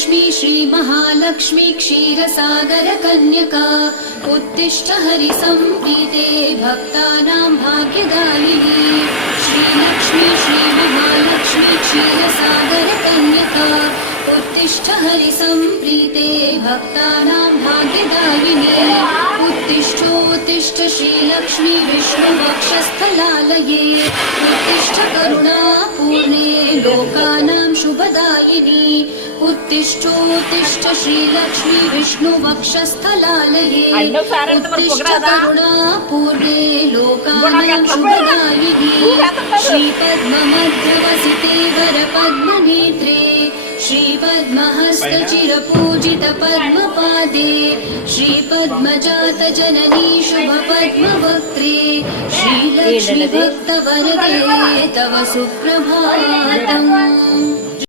श्रीलक्ष्मी श्रीमहालक्ष्मी क्षीरसागरकन्यका उत्तिष्ठ हरिसम्प्रीते भक्तानां भाग्यदायिनी श्रीलक्ष्मी श्रीमहालक्ष्मी क्षीरसागरकन्यका उत्तिष्ठ हरिसम्प्रीते भक्तानां भाग्यदायिनी उत्तिष्ठोत्तिष्ठ श्रीलक्ष्मी विष्णुवक्षस्थलालये उत्तिष्ठ करुणापूर्णे लोकानां शुभदायिनी उत्तिष्ठोत्तिष्ठ श्रीलक्ष्मी विष्णुवक्षस्थलालये उत्तिष्ठ करुणापूर्णे लोकानां शुभदायिनी श्रीपद्ममध्यवसिते वरपद्मनेत्रे श्रीपद्महस्तचिरपूजित पद्मपादे श्रीपद्मजात जननी शुभपद्मवक्त्रे श्रीलक्ष्मी भक्तवरदे तव सुप्रभातम्।